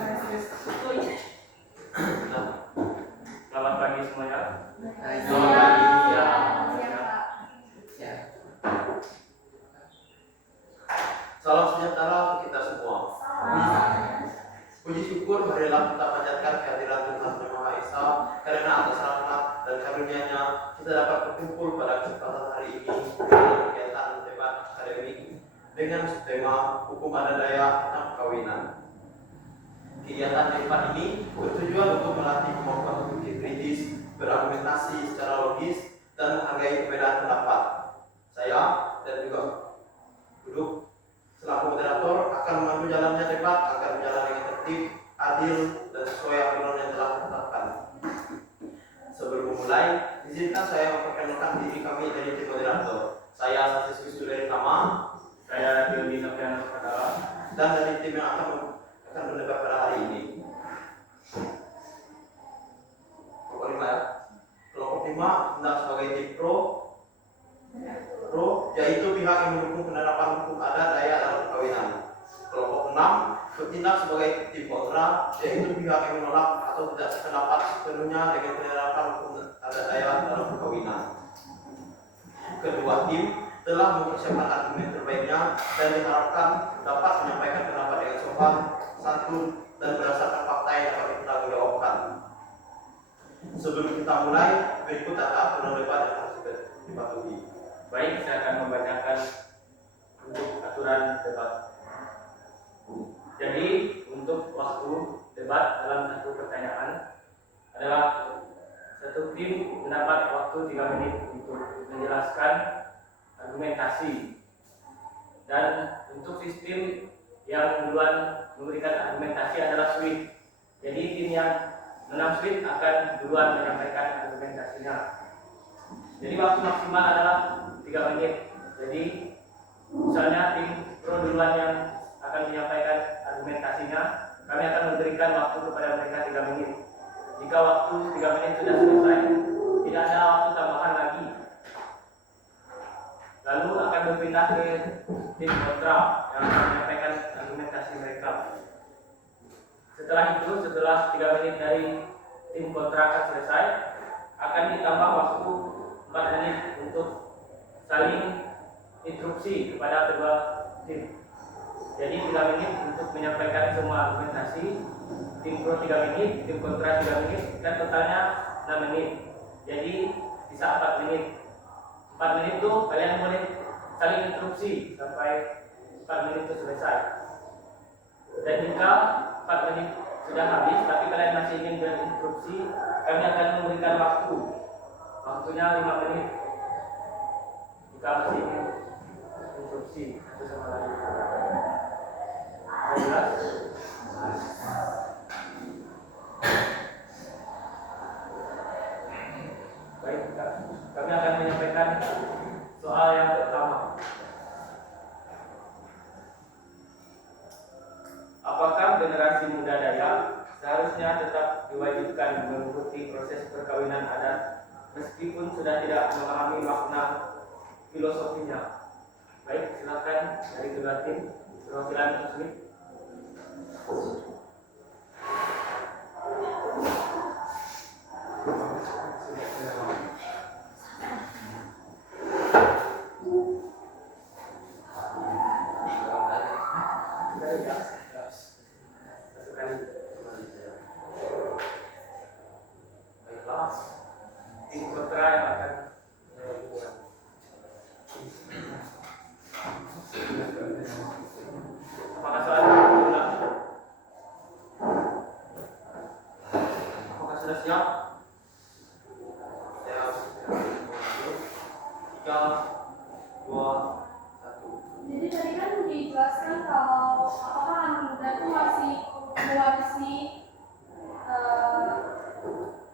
Nah, selamat pagi semuanya. Selamat pagi. Salam sejahtera untuk kita semua. Puji syukur marilah kita panjatkan kehadiran Tuhan Yang Maha Esa, karena atas rahmat dan karunia-Nya kita dapat berkumpul pada kesempatan hari ini dalam kegiatan debat akademik dengan tema hukum adat Dayak tentang perkawinan. Kegiatan debat ini bertujuan untuk melatih kemampuan berpikir kritis, berargumentasi secara logis, dan menghargai perbedaan pendapat. Saya dan juga duduk selaku moderator akan memandu jalannya debat agar berjalan dengan tertib, adil, dan sesuai aturan yang telah ditetapkan. Sebelum memulai, izinkan saya memperkenalkan diri kami dari tim moderator. Saya Sasis Wisnu dari Tama. Saya Yudi Novianus Pradala. Dan dari tim yang akan berdebat pada hari ini. Kelompok 5 ya. Kelompok 5 hendak sebagai tim pro, yaitu pihak yang mendukung penerapan hukum adat Dayak dalam perkawinan. Kelompok 6 bertindak sebagai tim kontra, yaitu pihak yang menolak atau tidak sependapat sepenuhnya dengan penerapan hukum adat Dayak dalam perkawinan. Kedua tim telah mempersiapkan argumen terbaiknya dan diharapkan dapat menyampaikan pendapat dengan sopan, santun, dan berdasarkan fakta yang dapat dipertanggungjawabkan. Sebelum kita mulai, berikut tata aturan debat yang harus dipatuhi. Baik, saya akan membacakan untuk aturan debat. Jadi, untuk waktu debat dalam satu pertanyaan adalah satu tim mendapat waktu 3 menit untuk menjelaskan argumentasi. Dan untuk sistem yang duluan memberikan argumentasi adalah switch. Jadi tim yang menang switch akan duluan menyampaikan argumentasinya. Jadi waktu maksimal adalah 3 menit. Jadi misalnya tim pro duluan yang akan menyampaikan argumentasinya, kami akan memberikan waktu kepada mereka 3 menit. Jika waktu 3 menit sudah selesai, tidak ada waktu tambahan lagi. Lalu akan berpindah ke tim kontra yang akan menyampaikan argumentasi mereka. Setelah itu, setelah 3 menit dari tim kontra akan selesai, akan ditambah waktu 4 menit untuk saling instruksi kepada kedua tim. Jadi 3 menit untuk menyampaikan semua argumentasi, tim pro 3 menit, tim kontra 3 menit, dan totalnya 6 menit. Jadi bisa 4 menit. 4 menit itu kalian boleh saling instruksi sampai 4 menit itu selesai. Dan jika 4 menit sudah habis tapi kalian masih ingin berinstruksi, kami akan memberikan waktu. Waktunya 5 menit. Jika masih ingin instruksi satu sama lain. Jelas? Baik, kami akan menyampaikan soal yang pertama. Apakah generasi muda Dayak seharusnya tetap diwajibkan mengikuti proses perkawinan adat meskipun sudah tidak memahami makna filosofinya? Baik, silakan dari kedua tim perwakilan muslim. Tim kontra yang akan apakah soal diulang? Apakah sudah siap? Siap. 3, 2, 1. Jadi tadi kan dijelaskan kalau apakah anak muda itu masih mewarisi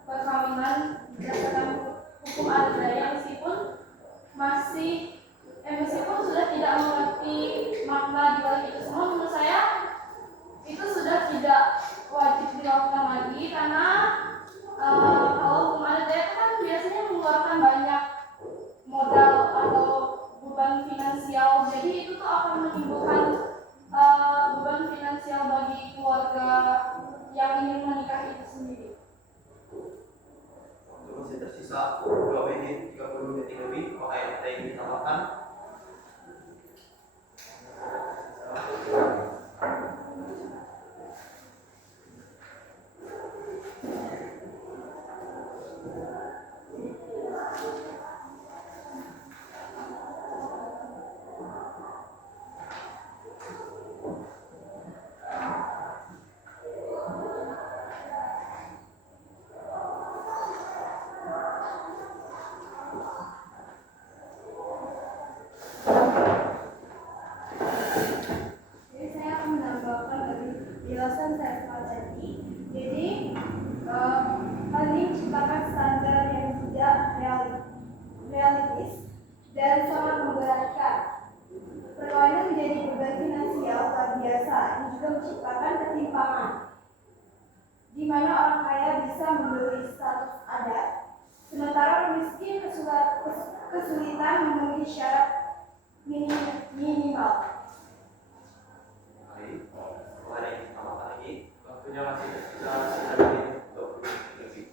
perkawinan berdasarkan hukum adat Dayak meskipun sudah tidak mengerti makna di balik itu semua. Menurut saya itu sudah tidak wajib dilakukan lagi karena yang ingin menikah itu sendiri. Waktu masih tersisa 2 menit 30 detik lebih. Apakah yang ada yang ditambahkan? Jadi saya akan menambahkan dari penjelasan saya tadi. Jadi kalian ciptakan standar yang tidak realistis dan sangat memberatkan. Perkawinan menjadi beban finansial luar biasa dan juga menciptakan ketimpangan, di mana orang kaya bisa membeli status adat, sementara orang miskin kesulitan memenuhi syarat minimal. Baik. Apakah ada yang ditambahkan lagi? Waktunya masih tersisa sekitar menit. 20 detik lebih.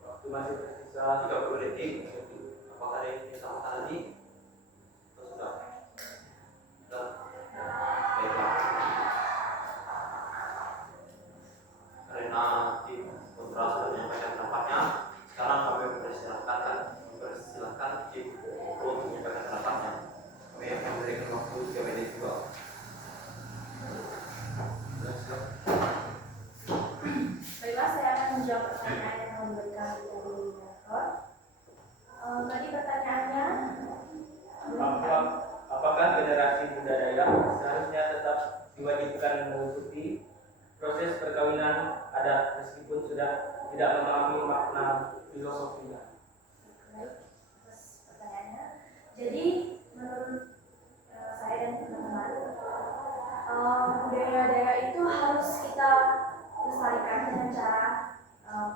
Waktu masih tersisa 30 detik. Apakah ada yang ditambahkan lagi? Atau sudah? Sudah. Baiklah. Karena tim kontra sudah menyampaikan pendapatnya, sekarang kami mempersilahkan tim pro untuk menyampaikan pendapatnya. Kami akan memberikan waktu 3 menit juga. Baiklah, saya akan menjawab pertanyaan yang memberikan dari moderator. Tadi pertanyaannya, Apakah generasi muda Dayak seharusnya tetap diwajibkan mengikuti proses perkawinan adat meskipun sudah tidak memahami makna filosofinya? baik, atas pertanyaannya. Jadi menurut saya dan teman-teman, budaya Dayak itu harus kita lestarikan dengan cara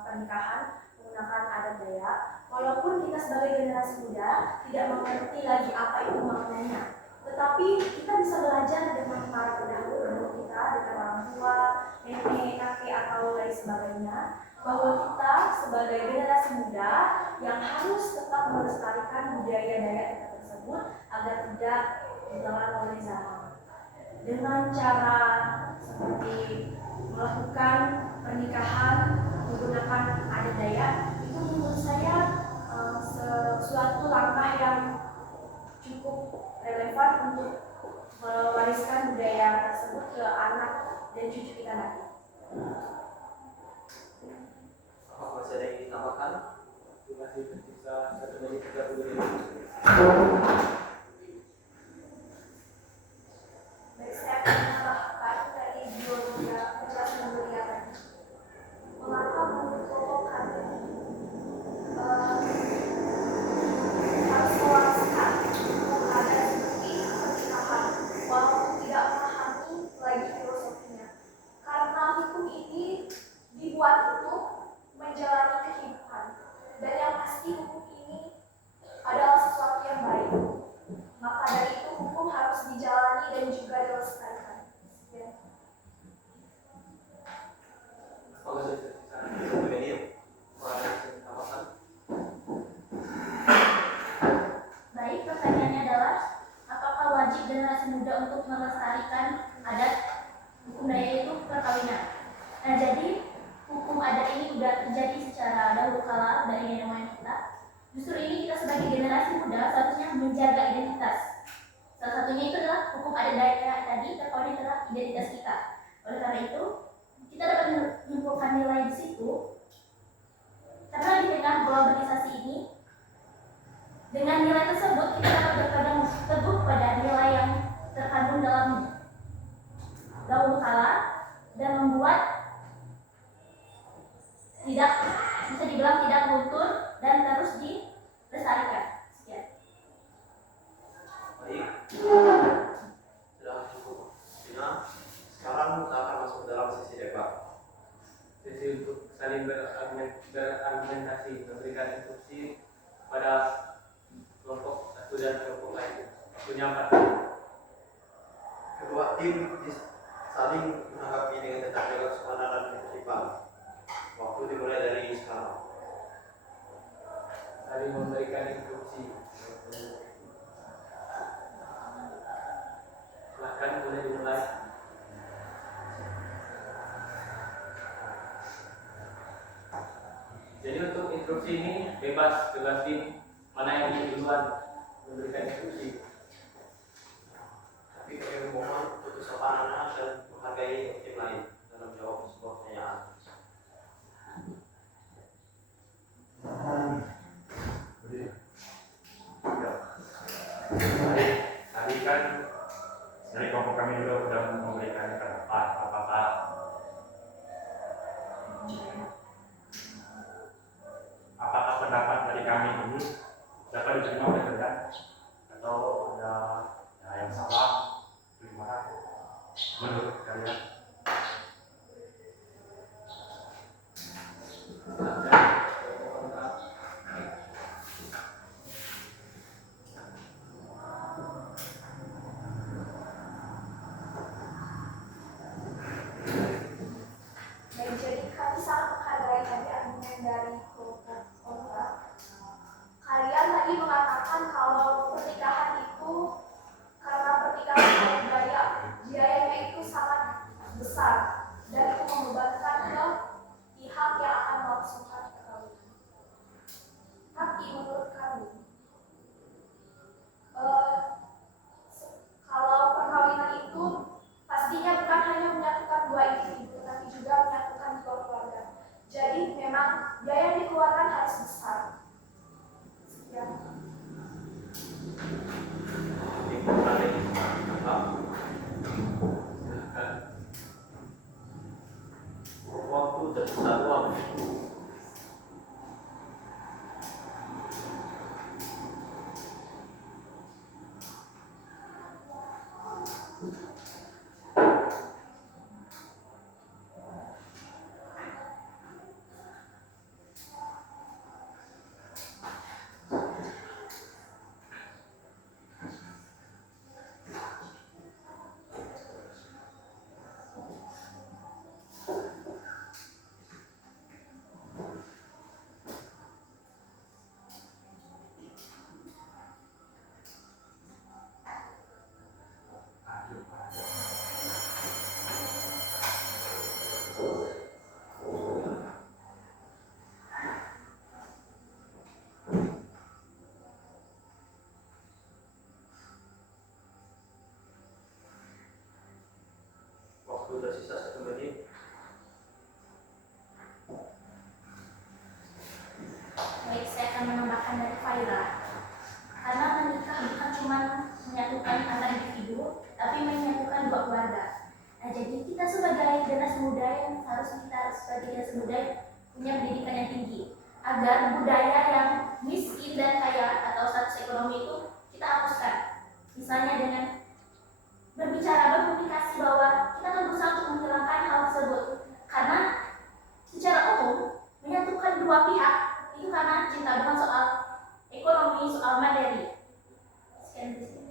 pernikahan menggunakan adat Dayak. Walaupun kita sebagai generasi muda tidak mengerti lagi apa itu maknanya, tetapi kita bisa belajar dengan para pendahulu kita, dengan orang tua, nenek, kakek atau lain sebagainya, bahwa kita sebagai generasi muda yang harus tetap melestarikan budaya Dayak kita tersebut agar tidak dilawan oleh zaman. Dengan cara seperti melakukan pernikahan menggunakan adat Dayak, itu menurut saya suatu langkah yang cukup relevan untuk mewariskan budaya tersebut ke anak dan cucu kita nanti. Apakah masih ada yang ditambahkan? Waktu masih tersisa 1 menit 30 detik. Baik, saya akan menambahkan dari biologi penjelasan biologi tadi. Mengapa menurut pokok kami harus mewariskan hukum adat seperti pernikahan walaupun tidak memahami lagi filosofinya? Karena hukum ini dibuat untuk menjalani kehidupan, dan yang pasti hukum ini adalah sesuatu yang baik. Maka dari itu hukum harus dijalani dan juga dilestarikan. Sekian. Apakah sudah tersisa 1 menit? Apakah ada yang ditambahkan? Baik, pertanyaannya adalah apakah wajib generasi muda untuk melestarikan adat hukum Dayak itu perkawinan? Nah, jadi hukum adat ini sudah terjadi secara dahulu kala dari nenek moyang kita. Justru ini kita sebagai generasi muda seharusnya menjaga identitas. Salah satunya itu hukum adat Dayak tadi terkawin adalah identitas kita. Oleh karena itu, kita dapat menyimpulkan nilai di situ karena di tengah globalisasi ini, dengan nilai tersebut kita dapat berpegang teguh pada nilai yang terkandung dalam dahulu kala dan membuat tidak bisa dibilang tidak luntur dan terus dilestarikan. Sekian. Baik, sudah cukup. Sekarang kita akan masuk ke dalam sesi debat. Sesi untuk saling berargumentasi, memberikan instruksi pada kelompok satu dan kelompok lain. Punya 4 tim. Kedua tim saling menanggapi dengan tetap jaga kesopanan dan ketertiban. Waktu dimulai dari sekarang. Saling memberikan instruksi. Silahkan boleh dimulai. Jadi untuk instruksi ini bebas tim mana yang ingin duluan memberikan instruksi. Tapi kami mohon untuk kesopanan dan menghargai tim lain dalam menjawab sebuah pertanyaan. Baik, tadi kan dari kelompok kami juga sudah memberikan pendapat apakah pendapat dari kami ini dapat diterima oleh kalian atau ada yang salah, gimana menurut kalian? Baik, jadi kami sangat menghargai tadi argumen dari kelompok kontra. Kalian tadi mengatakan kalau pernikahan itu karena pernikahan oleh biayanya itu sangat besar dan itu membebankan ke pihak yang akan melangsungkan perkawinan. Tapi menurut kami, kalau perkawinan itu pastinya bukan hanya menyatukan dua individu, tapi juga menyatukan dua keluarga. Jadi memang biaya yang dikeluarkan harus besar. Sekian. Waktu tersisa 2 menit. Waktu tersisa 1 menit. Baik, saya akan menambahkan dari Faira. Karena menikah bukan cuma menyatukan antar individu, tapi menyatukan dua keluarga. Nah, jadi kita sebagai generasi muda yang sebagai generasi muda punya pendidikan yang tinggi, agar budaya yang miskin dan kaya atau status ekonomi itu kita hapuskan. Misalnya dengan berkomunikasi bahwa kita akan berusaha untuk menghilangkan hal tersebut. Karena secara umum menyatukan dua pihak itu karena cinta, bukan soal ekonomi, soal materi. Sekian di sini.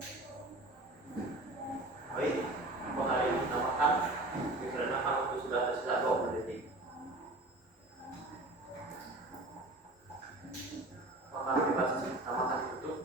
Baik, untuk hari ini namakan dikarenakan waktu sudah tersisa 20 detik. Maka bebas namakan ditutup.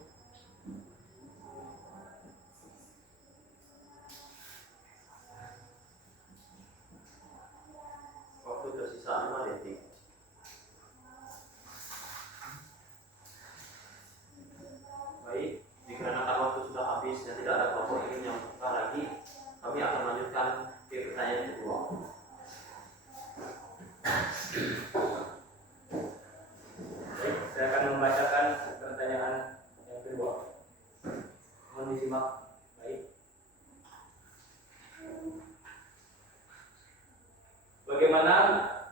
Bagaimana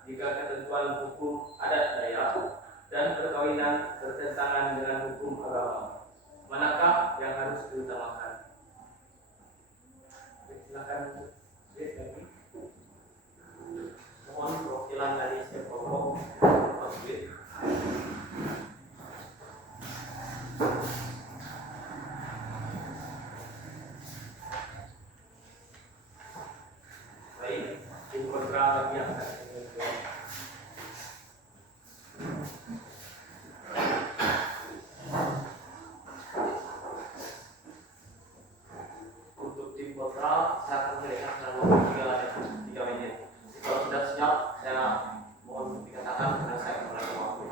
jika ketentuan hukum adat Dayak dan perkawinan bertentangan dengan hukum agama? Manakah yang harus diutamakan? Silakan. Mohon perwakilan dari setiap kelompok. Mas Wid. Baik, tim kontra bagi yang akan menjawab. Untuk tim kontra, saya akan memberikan selama 3 menit. Kalau sudah siap, saya mohon dikatakan karena saya akan mulai waktu.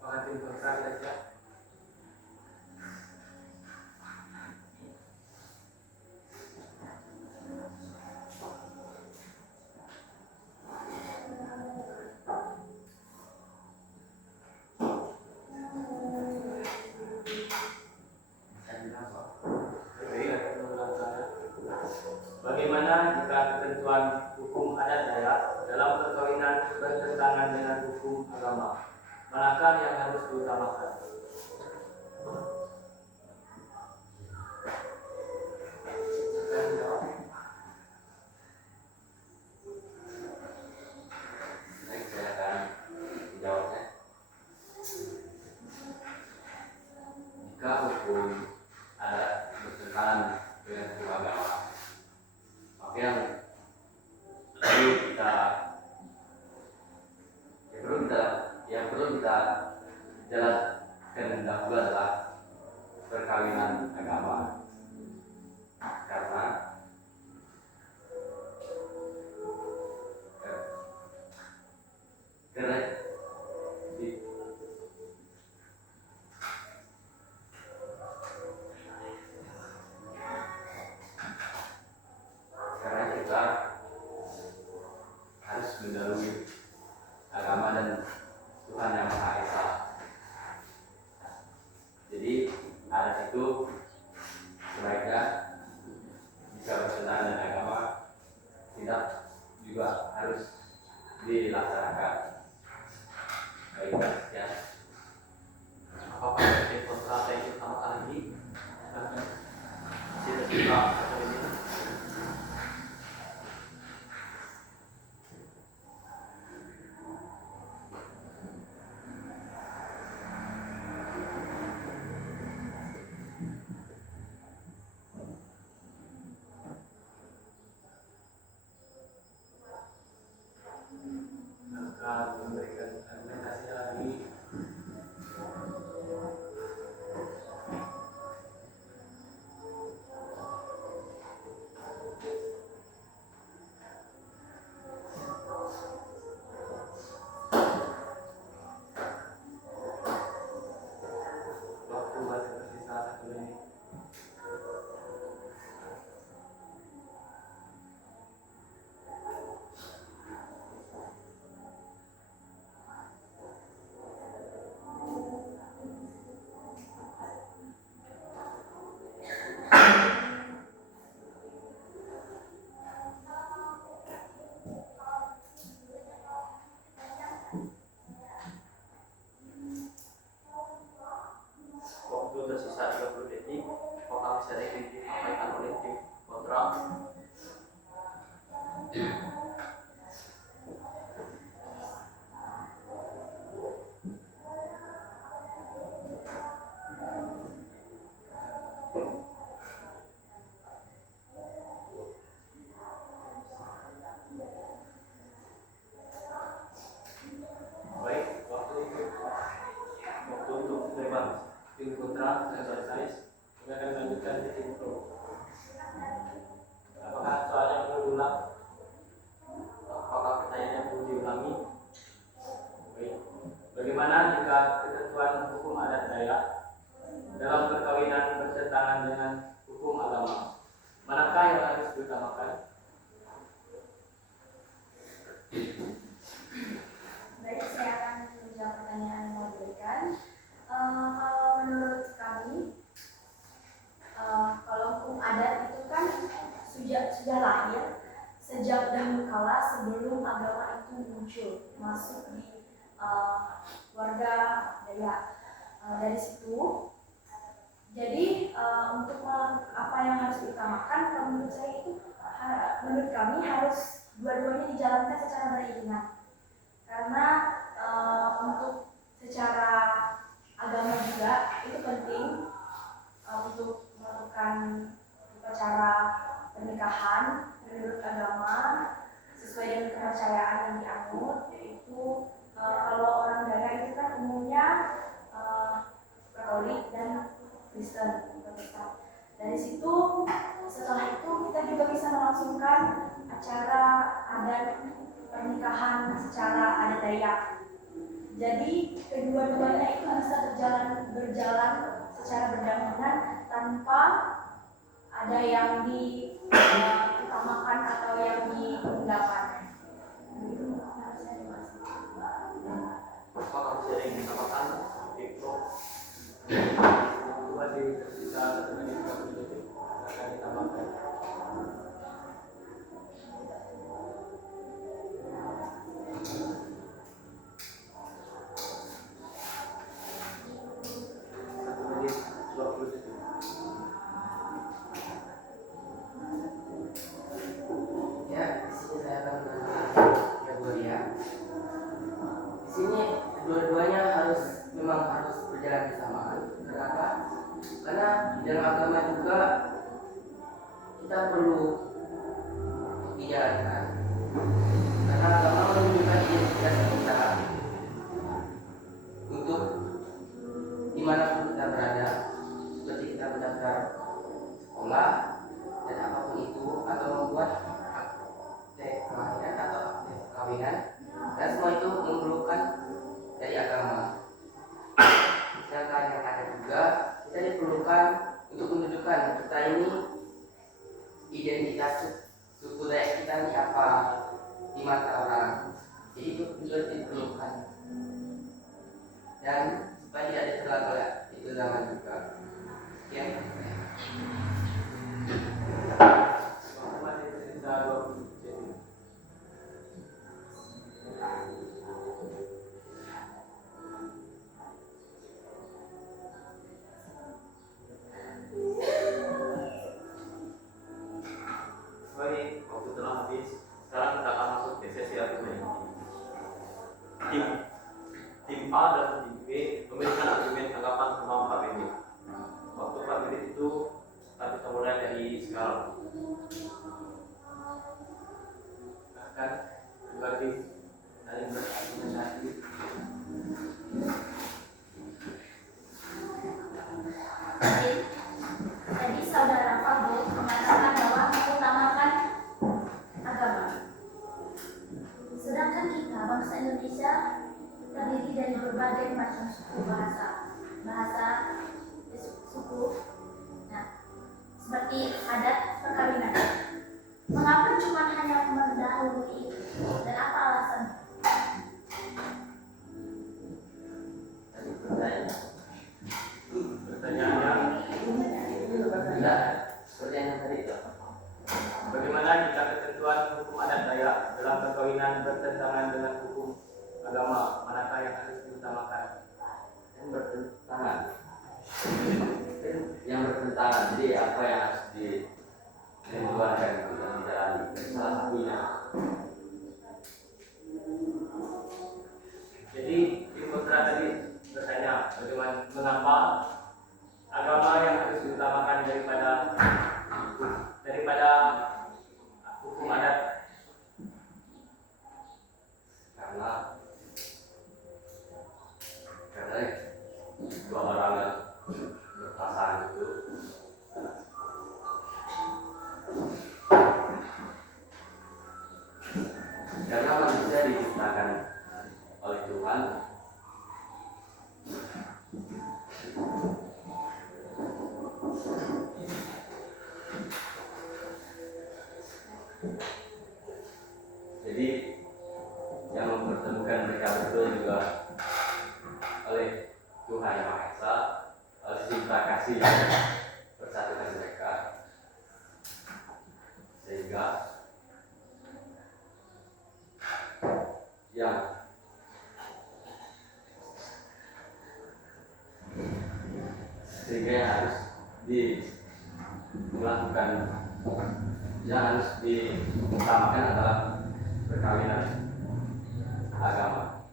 Apakah tim kontra sudah siap? Bagaimana jika ketentuan hukum adat Dayak dalam perkawinan bertentangan dengan hukum agama? Manakah yang harus diutamakan? Silakan jawab. Baik, saya akan menjawabnya. Jika hukum adat bertentangan dengan hukum agama, maka yang perlu kita jelaskan dahulu adalah perkawinan agama, karena karena kita utamakan? Baik, saya akan menjawab pertanyaan yang mau diberikan. Kalau menurut kami, kalau hukum adat itu kan sudah lahir sejak dahulu kala sebelum agama itu muncul masuk di warga Dayak. Dari situ, jadi untuk apa yang harus diutamakan, kalau menurut saya itu menurut kami harus dua-duanya dijalankan secara beriringan. Karena untuk secara agama juga itu penting untuk melakukan upacara pernikahan menurut agama sesuai dengan kepercayaan yang dianut, yaitu kalau orang Dayak itu kan umumnya Katolik dan Kristen, Protestan. Dari situ, setelah itu kita juga bisa melangsungkan acara adat pernikahan secara adat Dayak. Jadi kedua-duanya itu bisa berjalan secara berdampingan tanpa ada yang diutamakan atau yang ditinggalkan. Apakah bisa yang ditambahkan? Itu Masih tersisa 1 menit 30 detik. Akan ditambahkan. Ya, di sini saya akan menanyakan kategori. Di sini dua-duanya memang harus berjalan bersamaan. Kenapa? Karena di dalam agama juga kita perlu dijalankan. Karena agama menunjukkan identitas kita untuk dimanapun kita berada, seperti kita mendaftar sekolah dan apapun itu, atau membuat akte kelahiran atau akte perkawinan, dan semua itu memerlukan dari agama. Sedangkan yang ada juga kita diperlukan untuk menunjukkan kita ini identitas suku Dayak kita ini apa di mata orang. Jadi itu juga diperlukan. Dan supaya tidak diterlakak itu zaman juga. Ya. Masih tersisa 20 detik. baik, waktu telah habis. Sekarang kita akan masuk ke sesi argumen. Tim A dan tim B memberikan argumen tanggapan sama Pak Beni. Waktu Pak Beni itu kita mulai dari sekarang. Akan berbagi saling berargumentasi. Jadi saudara Fabul mengatakan bahwa mengutamakan agama. Sedangkan kita bangsa Indonesia terdiri dari berbagai macam suku bahasa suku. Nah, seperti adat perkawinan. Mengapa cuma hanya mendahului itu? Dan apa alasan? Pertanyaannya, Tidak seperti yang tadi itu. bagaimana jika ketentuan hukum adat Dayak dalam perkawinan bertentangan dengan hukum agama? Manakah yang harus diutamakan? Yang bertentangan. Yang bertentangan. Jadi apa yang harus dikeluarkan itu dan dijalani. Salah satunya. Jadi tim kontra tadi bertanya bagaimana mengapa agama yang harus diutamakan daripada hukum adat? Karena dua orang yang berpasangan itu karena manusia diciptakan oleh Tuhan Jadi yang mempertemukan mereka berdua juga oleh Tuhan Yang Maha Esa, oleh cinta kasih yang persatukan mereka, sehingga yang harus dilakukan, yang harus diutamakan adalah perkawinan agama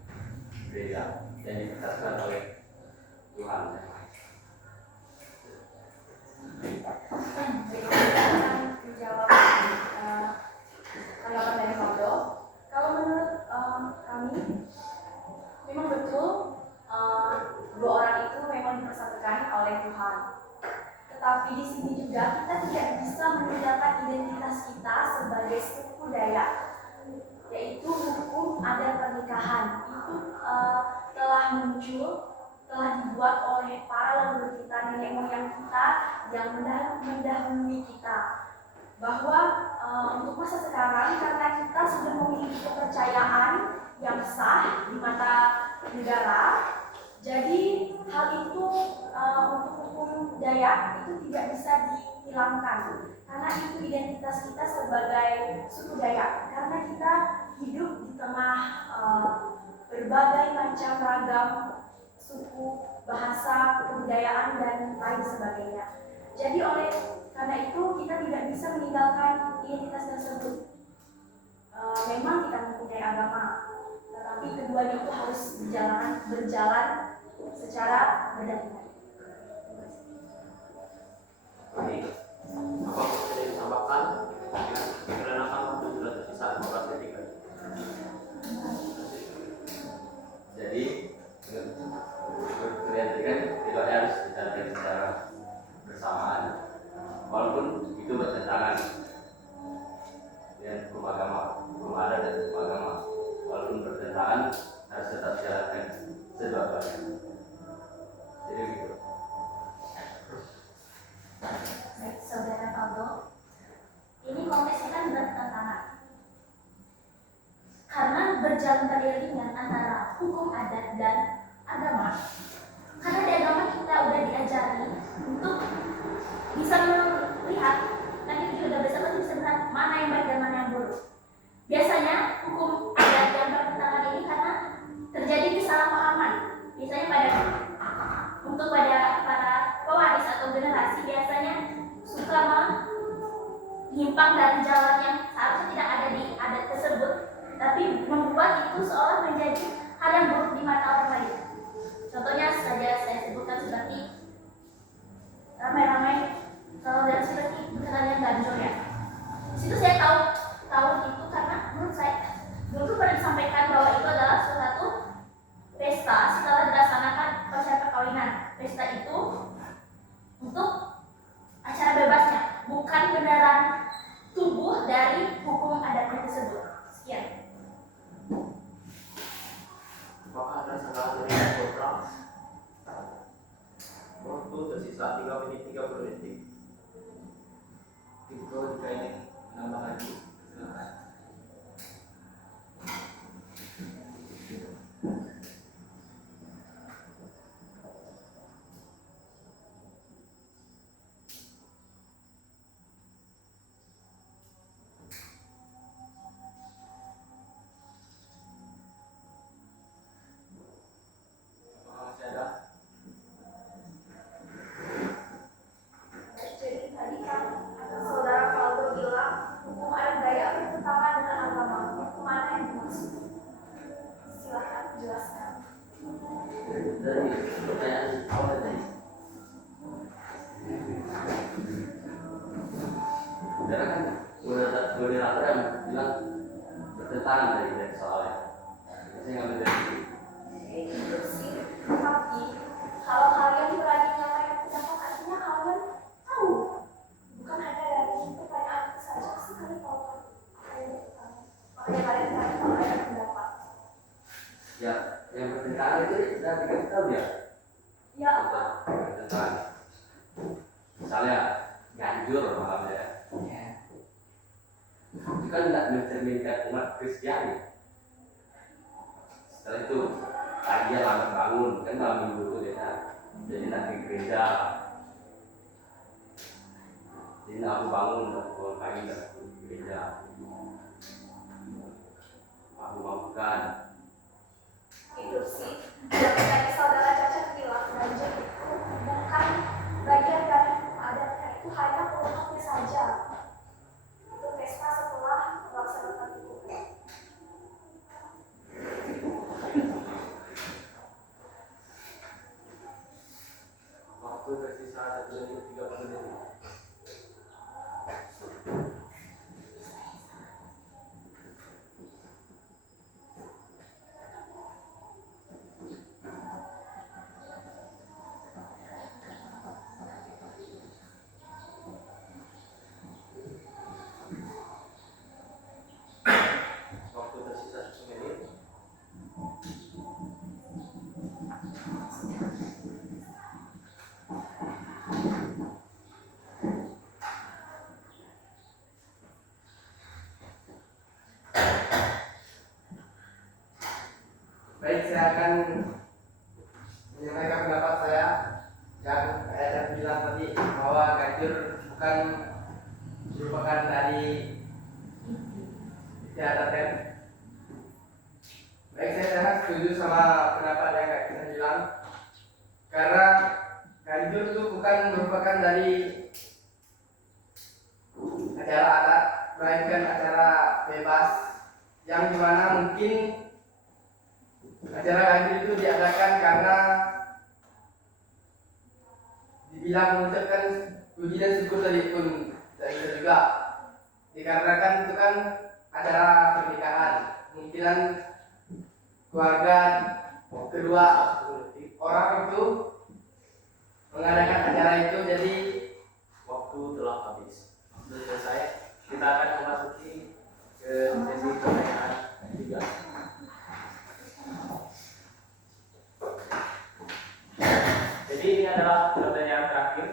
beda yang dipersatukan oleh Tuhan Yang Maha Esa. Berikutnya akan menjawab tanggapan dari Valdo. Kalau menurut kami, memang betul dua orang itu memang dipersatukan oleh Tuhan. Tetapi di sini juga kita tidak bisa meninggalkan identitas kita sebagai suku Dayak, yaitu hukum adat pernikahan. Itu telah muncul, telah dibuat oleh para leluhur kita, nenek moyang kita yang mendahului kita. Bahwa untuk masa sekarang, karena kita sudah memiliki kepercayaan yang sah di mata negara, jadi hal itu untuk hukum Dayak itu tidak bisa dihilangkan, karena itu identitas kita sebagai suku Dayak, karena kita hidup di tengah berbagai macam ragam suku, bahasa, kebudayaan, dan lain sebagainya. Jadi karena itu kita tidak bisa meninggalkan identitas tersebut. Memang kita mempunyai agama, tetapi keduanya itu harus berjalan secara berdampingan. Baik, apa yang bisa ditambahkan? Karena kan waktu sudah tersisa 15 detik. Jadi berarti tidak harus dijalankan secara bersamaan, walaupun itu bertentangan dengan hukum agama, hukum adat dan hukum agama. Walaupun bertentangan, harus tetap dijalankan sedua-duanya. Jadi begitu. Baik, Saudara Valdo, ini konteksnya kan bertentangan karena berjalan beriringan antara hukum adat dan agama. Karena di agama kita udah diajari untuk bisa melihat, nanti kita udah bisa melihat mana yang baik dan mana yang buruk. Biasanya hukum adat yang bertentangan ini karena terjadi kesalahpahaman. Biasanya untuk para pewaris atau generasi biasanya suka menyimpang dari jalan yang seharusnya tidak ada di adat tersebut, tapi membuat itu seolah menjadi hal yang buruk di mata orang lain. Contohnya saja saya sebutkan seperti ramai-ramai kalau dari seperti perkenalan ganjil ya. Di situ saya tahu itu karena menurut saya dulu pernah disampaikan bahwa itu adalah suatu pesta setelah dilaksanakan proses perkawinan. Pesta itu untuk acara bebasnya, bukan beneran tumbuh dari hukum adatnya tersebut. Sekian. Apakah ada salah dari program? Waktu tersisa 3 menit 30 detik. Itu jika ini menambah lagi, silakan. Apakah masih ada? Jadi tadi kan Saudara Valdo bilang hukum adat Dayak bertentangan dengan agama. Hukum mana yang dimaksud? Silahkan jelaskan. Dari pertanyaan awal tadi, karena kan moderator yang bilang bertentangan dari soalnya. Saya ngambil dari sini. Itu sih, tapi kalau kalian berani menyampaikan pendapat, artinya kalian tahu, bukan hanya dari pertanyaan itu saja. Pasti kalian tahu kan apa yang bertentangan. Makanya kalian berani menyampaikan pendapat. Ya, yang bertentangan itu sudah dikasih tahu ya. Ya apa? Bertentangan. Misalnya ganjur malamnya ya. itu kan tidak mencerminkan umat Kristiani. Setelah itu pagi lambat bangun, kan malam minggu itu dia jadi nanti gereja. Jadi aku bangun pagi ke gereja, aku bangunkan. Itu sih yang tadi saudara Caca bilang, banjir itu bukan bagian dari adatnya, itu hanya pelengkapnya saja. Itu pesta setelah melaksanakan hubungan. Waktu tersisa 1 menit 30 detik. Waktu tersisa 1 menit. Baik, saya akan menyampaikan pendapat saya yang saya bilang tadi bahwa ganjil bukan merupakan dari istiadat. Baik, saya sangat setuju sama pendapat yang Kak Kisan bilang, karena ganjil itu bukan merupakan dari acara adat, melainkan acara bebas yang dimana mungkin acara ganjil itu diadakan karena dibilang mengucapkan puji dan syukur tadi pun, dan itu juga dikarenakan itu kan acara pernikahan, kemungkinan keluarga kedua orang itu mengadakan acara itu, jadi Waktu telah habis. Waktu selesai. Kita akan memasuki ke sesi pertanyaan 3. Jadi ini adalah pertanyaan terakhir.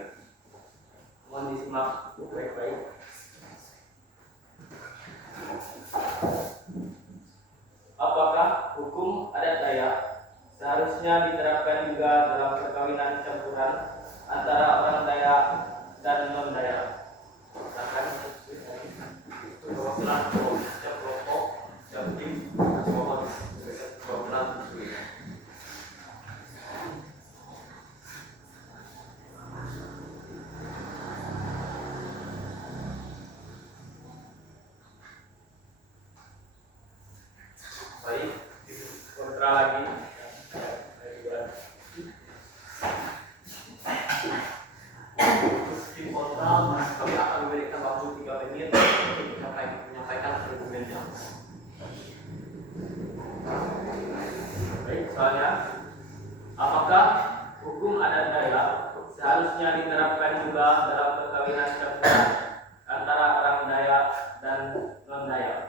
Mohon disimak baik-baik. Apakah hukum adat Dayak seharusnya diterapkan juga dalam perkawinan campuran antara orang Dayak dan non Dayak? Silakan. Itu perwakilan setiap kelompok, setiap tim, mohon perwakilan. Baik, kontra lagi. Tim kontra, kami akan memberikan waktu 3 menit untuk menyampaikan argumennya. Baik, soalnya, apakah hukum adat Dayak seharusnya diterapkan juga dalam perkawinan campuran antara orang Dayak dan non Dayak?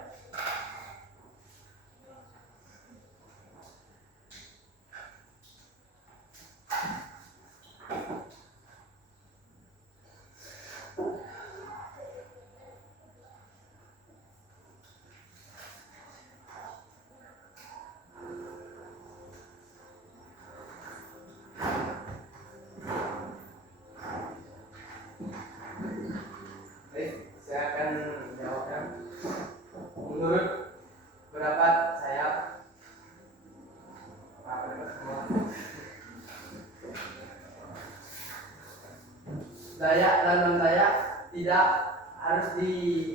baik, saya akan menjawabkan. Menurut pendapat saya, Dayak dan non Dayak tidak harus dicampur,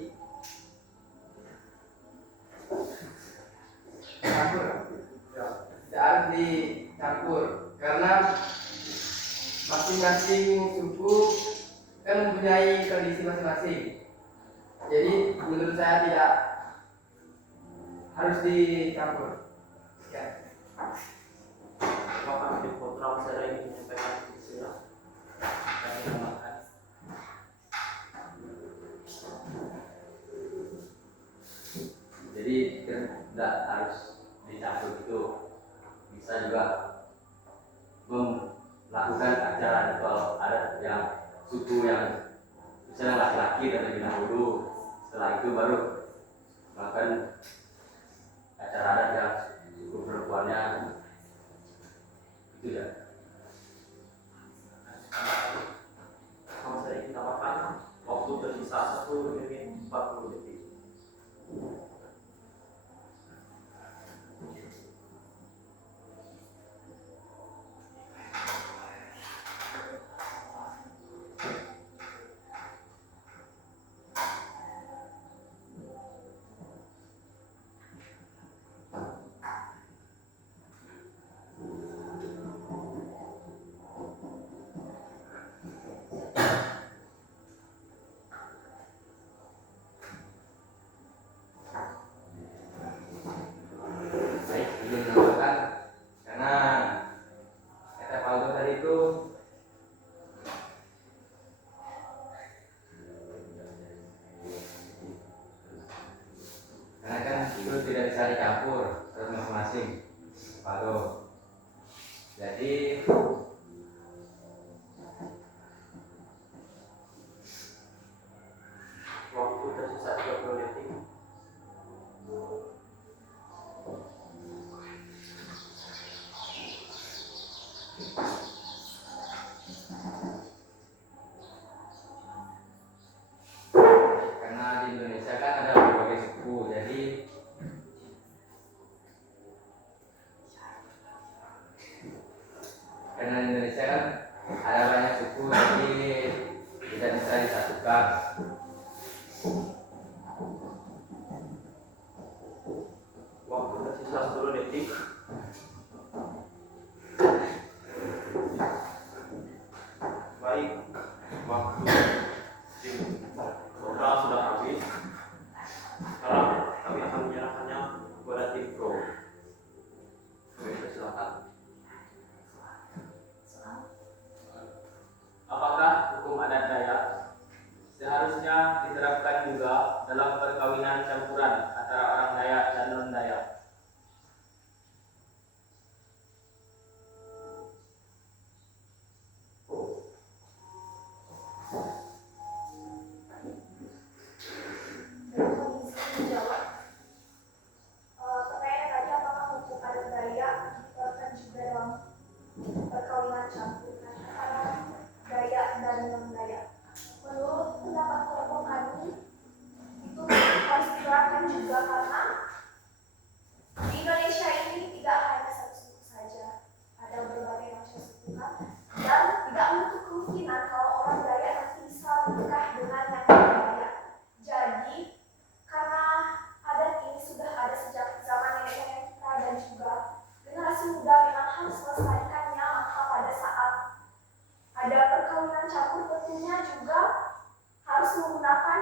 tidak harus dicampur, karena masing-masing suku kan mempunyai tradisi masing-masing. Jadi menurut saya tidak harus dicampur. Ya. Apakah tim kontra masalah ini menyampaikan istilah? Kami tambahkan. Jadi kan tidak harus dicampur itu, bisa juga melakukan acara ritual adat yang suku yang misalnya laki-laki terlebih dahulu, setelah itu baru melakukan acara adat yang suku perempuannya itu ya. Kalau saya ingin tambahkan waktu tersisa 10 menit 40 detik. Baik, izin menambahkan karena kata Faldo tadi itu karena kan itu tidak bisa dicampur terus masing-masing Faldo. Jadi Waktu tersisa 30 detik. karena di Indonesia kan ada berbagai suku, jadi karena di Indonesia kan ada banyak suku, jadi tidak bisa disatukan. Waktu tersisa 10 detik. Baik, waktu total sudah habis. Sekarang kami akan menyerahkannya kepada tim pro. Oke, silakan. Apakah hukum adat Dayak seharusnya diterapkan juga dalam perkawinan campuran antara orang Dayak dan non-Dayak? Menjawab pertanyaan tadi, apakah hukum adat Dayak diterapkan juga dalam perkawinan campur antara Dayak dan non-Dayak? Menurut pendapat kelompok kami itu harus diterapkan juga karena di Indonesia ini tidak hanya satu suku saja, ada berbagai macam suku kan, dan tidak menutup kemungkinan kalau orang Dayak nanti bisa menikah dengan yang non-Dayak. Jadi karena adat ini sudah ada sejak zaman nenek moyang kita dan juga generasi muda memang harus melestarikannya, maka pada saat ada perkawinan campur tentunya juga harus menggunakan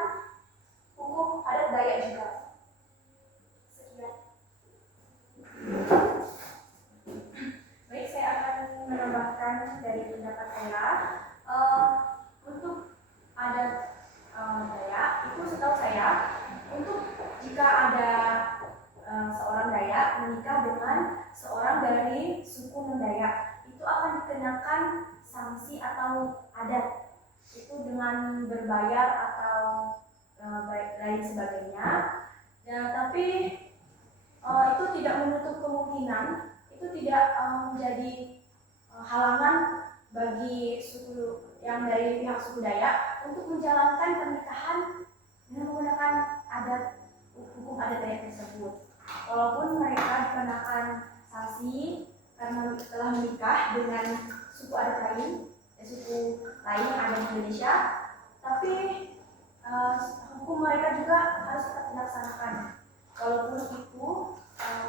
hukum adat Dayak juga. Sekian. Baik, saya akan menambahkan dari pendapat saya. Untuk adat Dayak itu setahu saya, untuk jika ada seorang Dayak menikah dengan seorang dari suku non-Dayak, itu akan dikenakan sanksi atau adat, itu dengan berbayar atau lain sebagainya. Tapi itu tidak menutup kemungkinan, itu tidak menjadi halangan bagi suku yang dari pihak suku Dayak untuk menjalankan pernikahan dengan menggunakan hukum adat Dayak tersebut. Walaupun mereka dikenakan sanksi karena telah menikah dengan suku adat lain, suku lain yang ada di Indonesia, tapi hukum mereka juga harus tetap dilaksanakan. Walaupun itu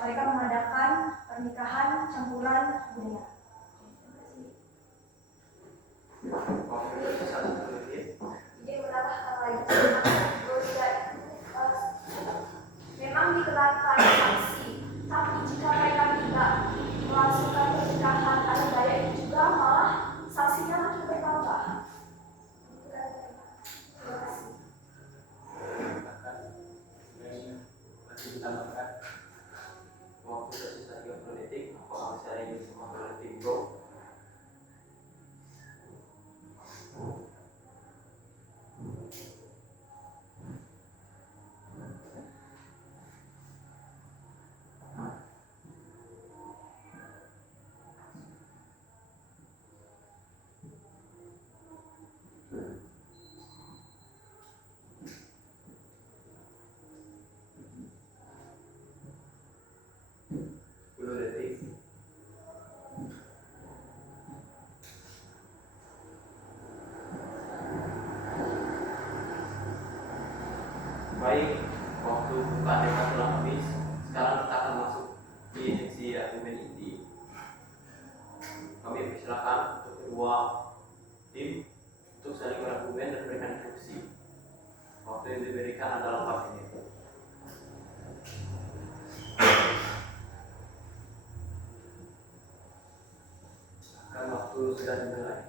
mereka mengadakan pernikahan campuran budaya. Waktu tersisa 10 detik. Jadi menambahkan lagi, memang dikenakan sanksi, tapi jika mereka tidak melangsungkan pernikahan adat Dayak itu juga malah sanksinya makin bertambah. Terima kasih. Masih ditambahkan. Waktu tersisa 30 detik. Apakah saya ingin semua oleh tim pro? Waktu buka debat telah habis. Sekarang kita akan masuk di sesi argumen inti. Kami persilakan untuk kedua tim untuk saling berargumen dan memberikan instruksi. Waktu yang diberikan adalah 4 menit. Akan waktu sudah dimulai.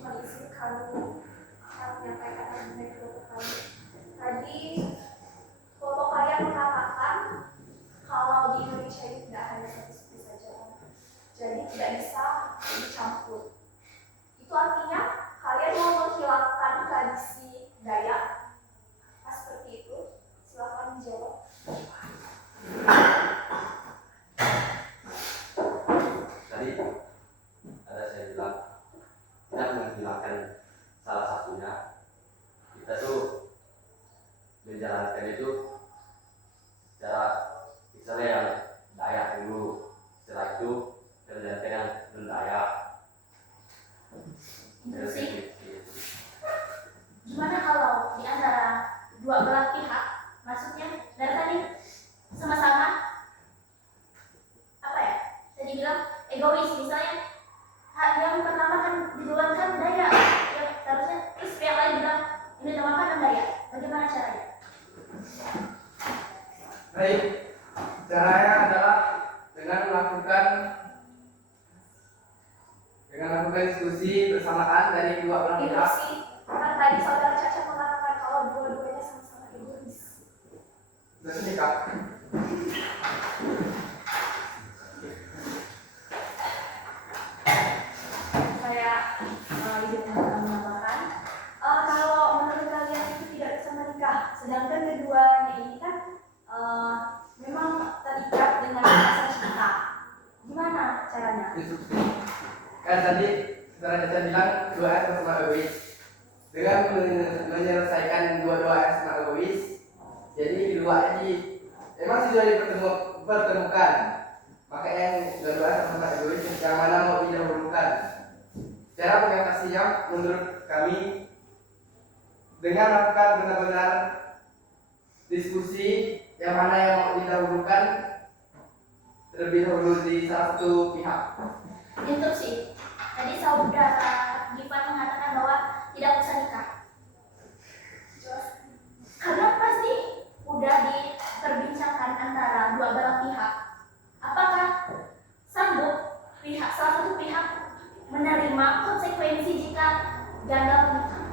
Kondisi kami akan menyampaikan argumen kelompok kami. Tadi kelompok kalian mengatakan kalau di Indonesia ini tidak hanya satu suku saja, jadi tidak bisa dicampur. Itu artinya kalian mau menghilangkan tradisi Dayak? Nah, seperti itu. Silakan dijawab. Tadi ada saya bilang kita menghilangkan salah satunya. Kita tuh menjalankan itu secara misalnya yang Dayak dulu, setelah itu menjalankan yang non-Dayak. Sih. Gimana kalau di antara dua belah pihak, maksudnya dari tadi sama-sama apa ya? Tadi bilang egois, misalnya yang pertama kan diduluan Dayak, ya seharusnya terus pihak lain bilang ini utamakan Dayak. Bagaimana caranya? Baik, caranya adalah dengan melakukan diskusi bersamaan dari dua belah pihak. Diskusi, kan tadi saudara Caca mengatakan kalau dua-duanya sama-sama egois. Sudah senikah. Saya izin menambahkan, kalau menurut kalian itu tidak bisa menikah, sedangkan keduanya ini kan memang terikat dengan rasa cinta. Gimana caranya? Diskusi. Kan tadi saudara Caca bilang dua S sama egois. Dengan menyelesaikan dua-dua S sama egois, jadi kedua ini memang sudah dipertemukan. Maka yang dua-dua S sama egois yang mana mau didahulukan. Cara mengatasinya menurut kami dengan melakukan benar-benar diskusi yang mana yang mau didahulukan terlebih dahulu di salah satu pihak. Interupsi. Tadi saudara Givan mengatakan bahwa tidak bisa nikah. Karena pasti udah diperbincangkan antara dua belah pihak. Apakah sanggup salah satu pihak menerima konsekuensi jika gagal menikah?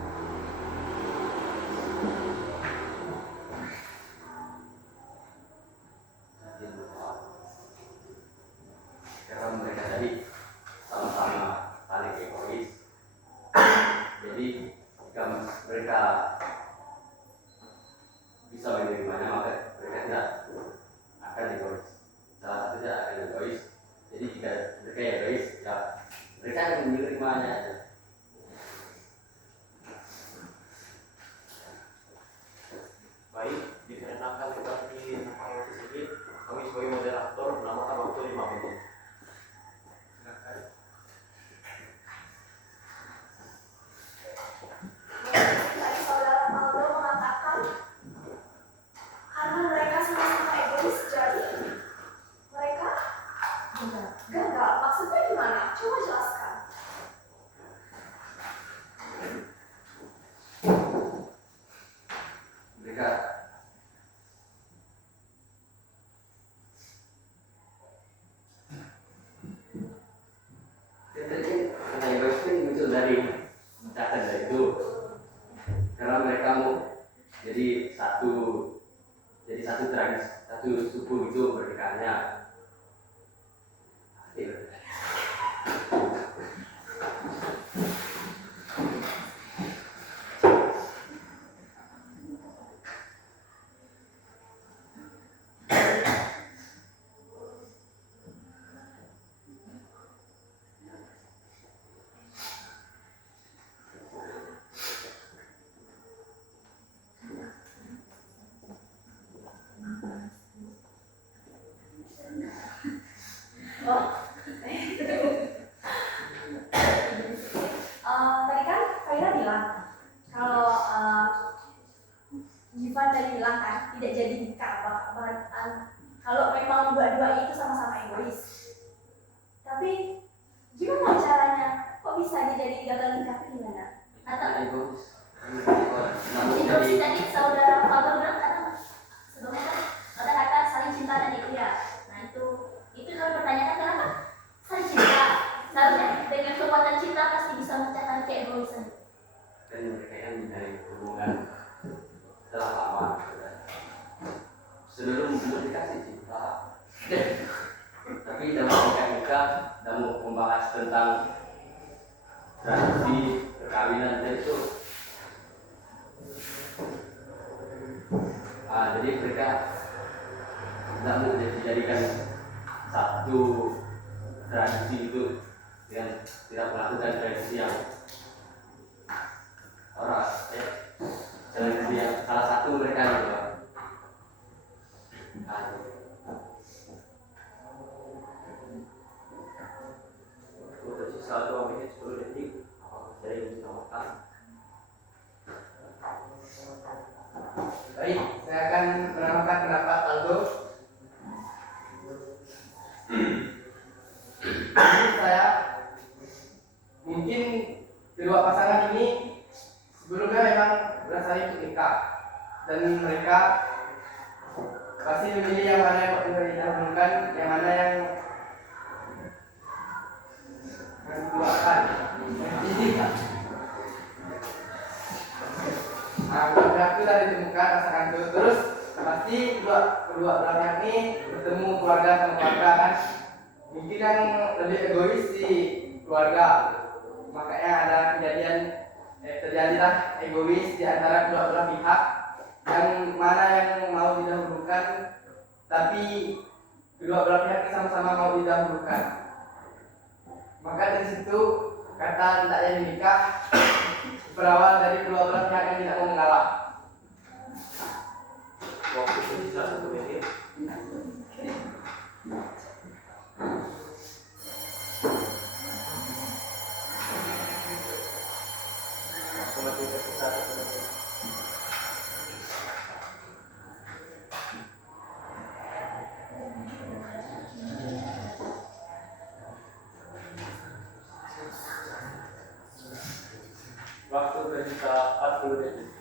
Karena mereka tadi sama-sama saling egois, jadi jika mereka bisa menerimanya maka mereka tidak akan egois. Salah satu tidak akan egois. Jadi jika mereka egois, ya mereka akan menerimanya aja. Baik, dikarenakan debat ini sampai di sini, kami sebagai moderator menambahkan waktu 5 menit. Silakan. Tadi saudara Aldo mengatakan karena mereka sama-sama egois, jadi mereka gagal. Maksudnya gimana? Coba jelaskan. Tapi gimana caranya? Kok bisa dia jadi gagal nikah gimana? Atau egois. egois tadi saudara Faber bilang kata sebelumnya kan ada kata saling cinta dan ikhlas. Nah itu kalau pertanyakan kenapa saling cinta? Seharusnya dengan kekuatan cinta pasti bisa memecahkan keegoisan. Dan mereka yang dari hubungan telah lama sebelum dikasih cinta. Tapi dalam nikah dan mau membahas tentang tradisi perkawinan itu, jadi mereka tidak mau dijadikan satu tradisi itu yang tidak melakukan tradisi yang tradisi yang salah satu mereka gitu. Tersisa 2 menit 10 detik. Saya ingin ditambahkan. Baik, saya akan menambahkan pendapat Aldo. Saya mungkin kedua pasangan ini sebelumnya memang bersaing untuk nikah dan mereka pasti memilih yang mana yang didahulukan, yang mana yang diduakan. Nah, itu sudah ditemukan pasangan itu, terus pasti kedua belah pihak ini bertemu keluarga sama keluarga kan. Mungkin yang lebih egois di keluarga, makanya ada terjadilah egois di antara kedua belah pihak, yang mana yang mau didahulukan, tapi kedua belah pihak ini sama-sama mau didahulukan. Maka dari situ kata tidak jadi nikah berawal dari kedua belah pihak yang tidak mau mengalah. Waktu tersisa 1 menit. Waktu tersisa 1 menit. Waktu tersisa 40 detik.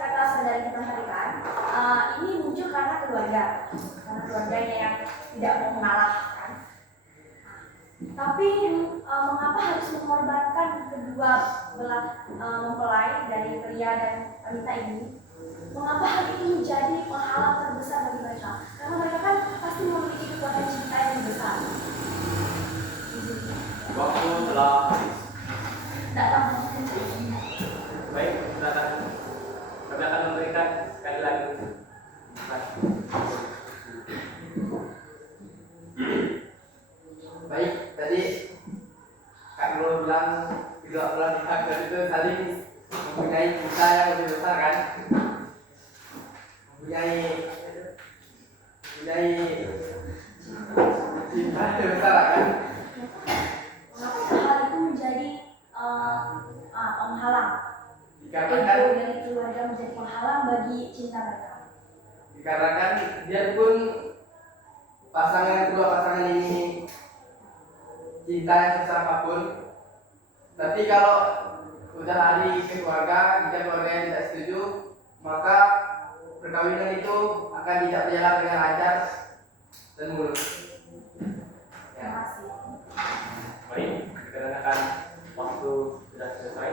Kata saudari kita tarikan, ini muncul karena keluarga yang tidak mau mengalah kan. Tapi mengapa harus mengorbankan kedua belah mempelai dari pria dan wanita ini? Mengapa hal itu menjadi penghalang terbesar bagi mereka? Karena mereka kan pasti memiliki kekuatan cinta yang besar. Waktu telah habis. Tidak tambah. Baik, silakan. Kami akan memberikan sekali lagi. Baik, tadi Kak Nurul bilang kedua belah pihak itu saling mempunyai cinta yang lebih besar kan, mempunyai cinta yang besar kan. Mengapa hal itu menjadi penghalang? Dikarenakan Ego dari keluarga menjadi penghalang bagi cinta mereka. dikarenakan biarpun kedua pasangan ini cinta yang sebesar apapun, tapi kalau udah lari ke keluarga, jika keluarga yang tidak setuju, maka perkawinan itu akan tidak berjalan dengan lancar dan mulus. Terima kasih. Baik, dikarenakan waktu sudah selesai.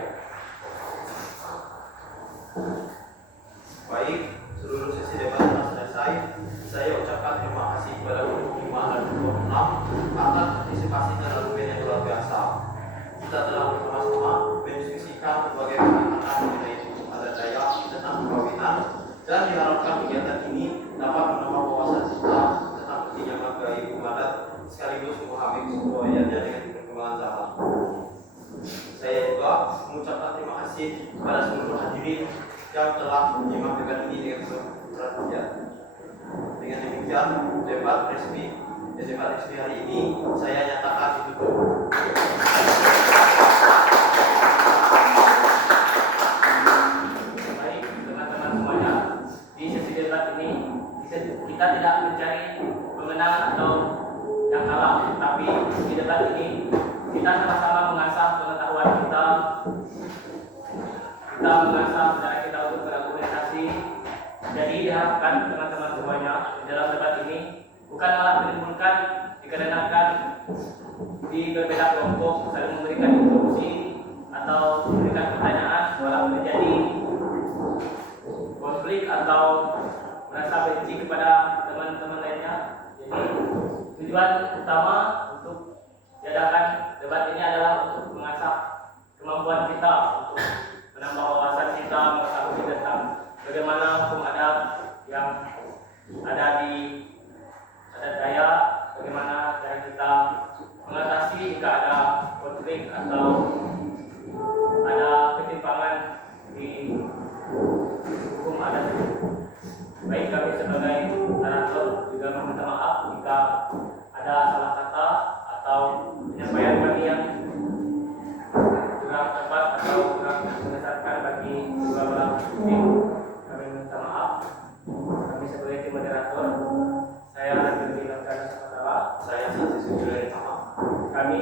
Baik, seluruh sesi debat telah selesai. Saya ucapkan terima kasih kepada Guru 5 dan Guru 6 atas partisipasinya dalam event yang luar biasa. Kita telah bersama-sama mendiskusikan berbagai pengetahuan mengenai adat Dayak tentang perkawinan, dan diharapkan kegiatan ini dapat menambah wawasan kita tentang pentingnya menghargai hukum adat sekaligus memahami kesesuaiannya dengan perkembangan zaman. Saya juga mengucapkan terima kasih kepada seluruh hadirin yang telah menyimak debat ini dengan seluruh perhatian. Dengan demikian, debat resmi debat diskusi hari ini saya nyatakan ditutup. Baik, teman-teman semuanya, di sesi debat ini kita tidak mencari pemenang atau yang kalah, tapi di debat ini kita sama-sama mengasah pengetahuan kita mengasah cara kita untuk berargumentasi. Jadi diharapkan teman-teman semuanya di dalam debat ini bukan malah menimbulkan dikarenakan di berbeda kelompok saling memberikan instruksi atau memberikan pertanyaan malah menjadi konflik atau merasa benci kepada teman-teman lainnya. Jadi tujuan utama untuk diadakan debat ini adalah untuk mengasah kemampuan kita untuk menambah wawasan kita mengetahui tentang bagaimana hukum adat yang ada di adat Dayak, bagaimana cara kita mengatasi jika ada konflik atau ada ketimpangan di hukum adat. Baik, kami sebagai narator juga meminta maaf jika ada salah kata atau penyampaian kami yang kurang tepat atau kurang berdasarkan bagi dua belah tim. Kami minta maaf. Kami sebagai tim moderator, saya Andri Nurkana Sapatala, Saya Sansi Sujudari Tama. kami